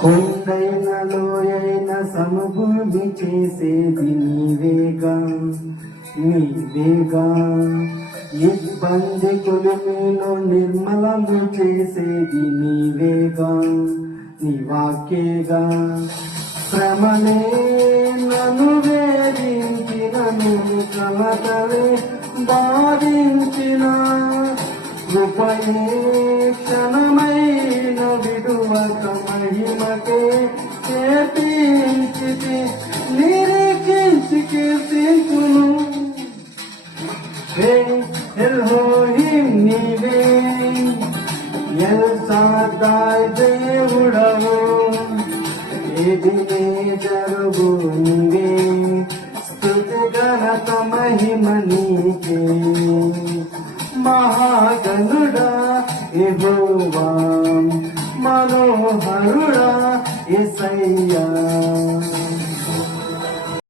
కొండైన లోయైన సమభూమి చేసేది నీవేగా నీవేగా. ఇబ్బంది కొలిమిలో నిర్మలము చేసేది నీవేగా నీ వాక్యేగా. శ్రమలే నన్ను వేధించినను, కలతలే బాధించిన, కృపయే క్షణమైన విడువక మహిమకే చేపించితి. నిరీక్షించి కీర్తించును. ఎల్హోహిం నీవే, ఎల్ షాddai దేవుడవు. ఏది జరుగు నీవే, స్తుతి ఘనత మహిమ నీకే. మహాగణుడా యెహోవా, మనోహరుడా యేసయ్యా.